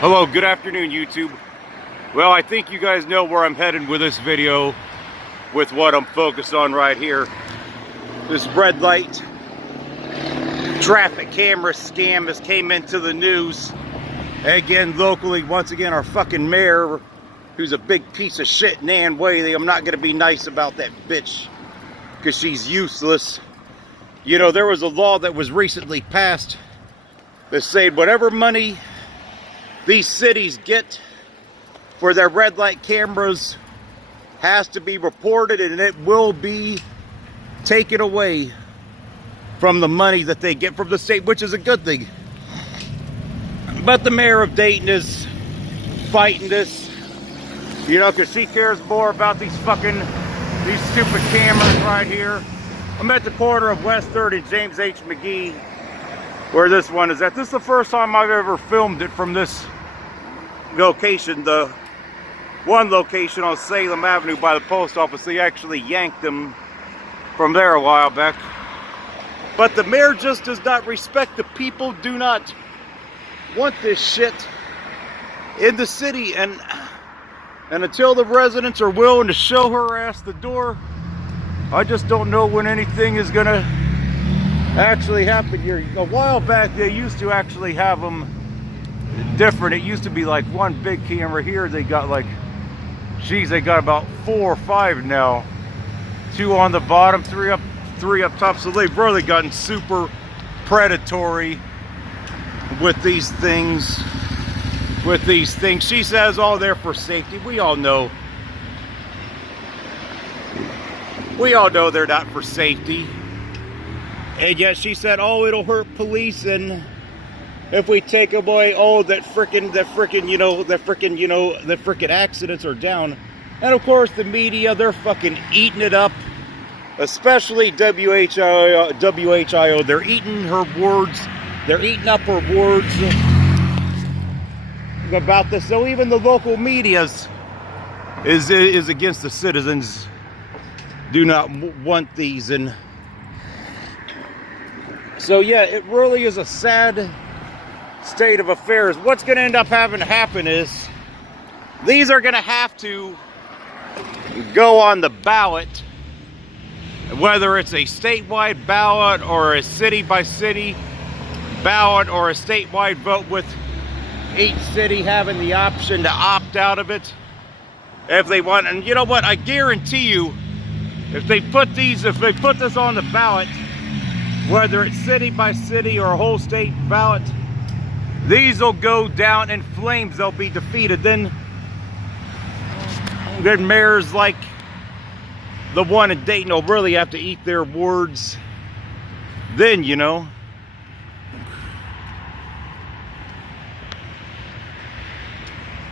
Hello, good afternoon, YouTube. Well, I think you guys know where I'm headed with this video, with what I'm focused on right here. This red light traffic camera scam has came into the news. Again, locally, once again, our fucking mayor, who's a big piece of shit, Nan Whaley. I'm not going to be nice about that bitch, because she's useless. You know, there was a law that was recently passed that said whatever money these cities get for their red light cameras has to be reported, and it will be taken away from the money that they get from the state, which is a good thing. But the mayor of Dayton is fighting this, you know, because she cares more about these stupid cameras right here. I'm at the corner of West 3rd and James H. McGee, where this one is at. This is the first time I've ever filmed it from this location. The one location on Salem Avenue by the post office, they actually yanked them from there a while back. But the mayor just does not respect the people, do not want this shit in the city, and until the residents are willing to show her ass the door, I just don't know when anything is gonna actually happen here. A while back they used to actually have them different. It used to be like one big camera here. They got like, geez, they got about 4 or 5 now. 2 on the bottom, 3 up top. So they've really gotten super predatory with these things. She says, oh, they're for safety. We all know they're not for safety. And yet she said, oh, it'll hurt police, and if we take away, oh, the frickin' accidents are down. And of course the media, they're fucking eating it up. Especially WHIO. They're eating her words. They're eating up her words about this. So even the local media's is against the citizens. Do not want these. And so yeah, it really is a sad state of affairs. What's going to end up having to happen is these are going to have to go on the ballot, whether it's a statewide ballot or a city by city ballot or a statewide vote, with each city having the option to opt out of it if they want. And you know what, I guarantee you, if they put this on the ballot, whether it's city by city or a whole state ballot, these will go down in flames. They'll be defeated. Then mayors like the one in Dayton will really have to eat their words. Then, you know.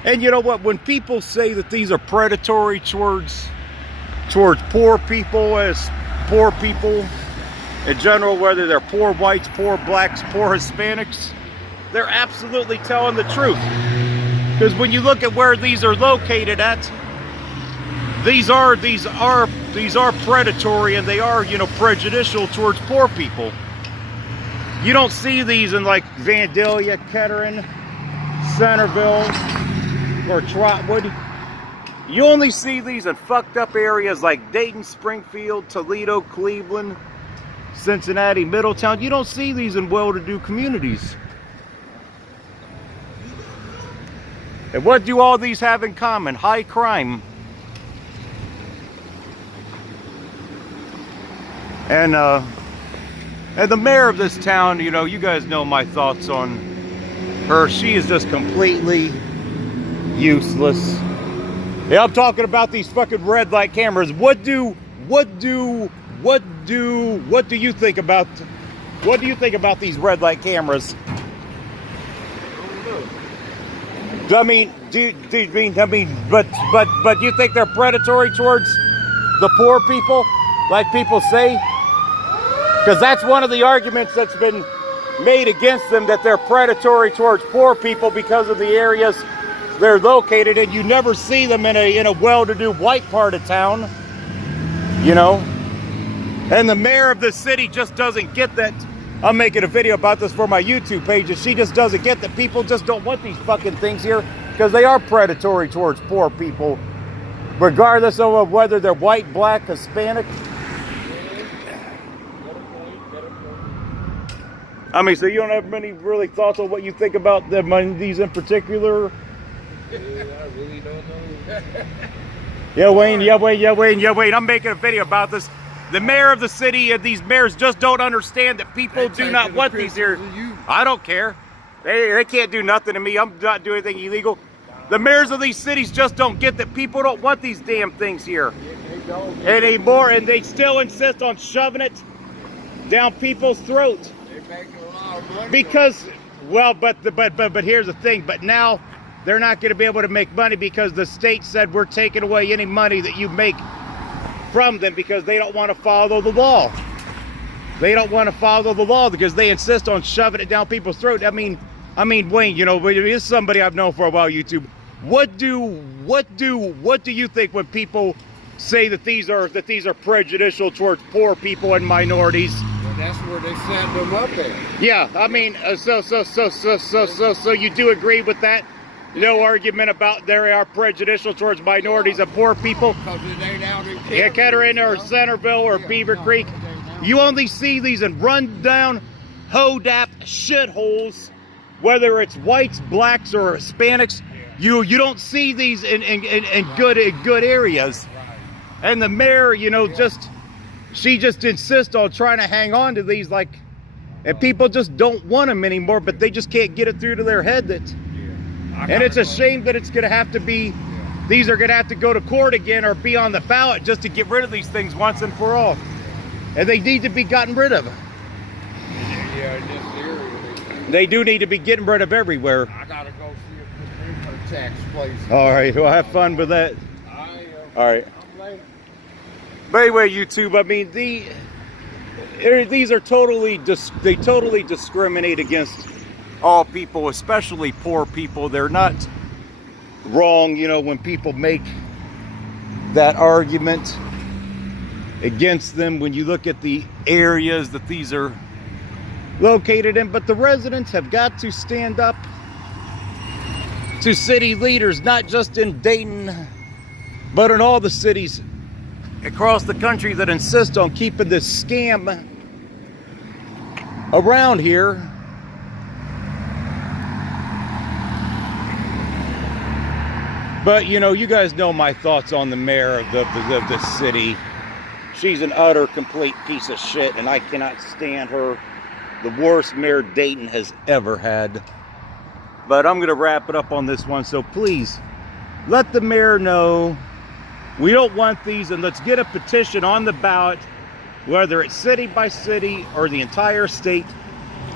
And you know what? When people say that these are predatory towards poor people, as poor people in general, whether they're poor whites, poor blacks, poor Hispanics, they're absolutely telling the truth. Because when you look at where these are located at, these are predatory, and they are, you know, prejudicial towards poor people. You don't see these in like Vandalia, Kettering, Centerville, or Trotwood. You only see these in fucked up areas like Dayton, Springfield, Toledo, Cleveland, Cincinnati, Middletown. You don't see these in well-to-do communities. And what do all these have in common? High crime. And the mayor of this town, you know, you guys know my thoughts on her. She is just completely useless. Yeah, I'm talking about these fucking red light cameras. What do you think about these red light cameras? But you think they're predatory towards the poor people, like people say? Because that's one of the arguments that's been made against them, that they're predatory towards poor people because of the areas they're located in. You never see them in a well-to-do white part of town, you know. And the mayor of the city just doesn't get that I'm making a video about this for my YouTube page, and she just doesn't get that people just don't want these fucking things here because they are predatory towards poor people, regardless of whether they're white, black, Hispanic. I mean, so you don't have many really thoughts on what you think about them, these in particular? Yeah, I really don't know. Yeah, Wayne. I'm making a video about this. The mayor of the city and these mayors just don't understand that people do not want these here. I don't care. They can't do nothing to me. I'm not doing anything illegal. The mayors of these cities just don't get that people don't want these damn things here anymore, and they still insist on shoving it down people's throats. They're making a lot of money. Because, well, but here's the thing. But now they're not going to be able to make money because the state said we're taking away any money that you make from them because they don't want to follow the law. They don't want to follow the law because they insist on shoving it down people's throat. I mean, Wayne, you know, this is somebody I've known for a while. YouTube. What do you think when people say that these are prejudicial towards poor people and minorities? Well, that's where they set them up at. Yeah, I mean, so you do agree with that? No argument about they are prejudicial towards minorities and poor people. Because it ain't out in Kettering or Centerville or Beaver Creek. You only see these in rundown, hodap shitholes, whether it's whites, blacks, or Hispanics. You don't see these in good areas. And the mayor, you know, she just insists on trying to hang on to these, like, and people just don't want them anymore, but they just can't get it through to their head that. And it's a shame that it's going to have to be, these are going to have to go to court again or be on the ballot just to get rid of these things once and for all. And they need to be gotten rid of. Yeah, in this area. They do need to be getting rid of everywhere. I got to go see if this income tax place. All right, well, have fun with that. All right. I'm late. But anyway, YouTube, I mean, these are they totally discriminate against all people, especially poor people. They're not wrong, you know, when people make that argument against them when you look at the areas that these are located in. But the residents have got to stand up to city leaders, not just in Dayton, but in all the cities across the country that insist on keeping this scam around here. But, you know, you guys know my thoughts on the mayor of the city. She's an utter, complete piece of shit, and I cannot stand her. The worst mayor Dayton has ever had. But I'm going to wrap it up on this one, so please, let the mayor know we don't want these, and let's get a petition on the ballot, whether it's city by city or the entire state,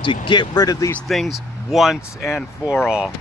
to get rid of these things once and for all.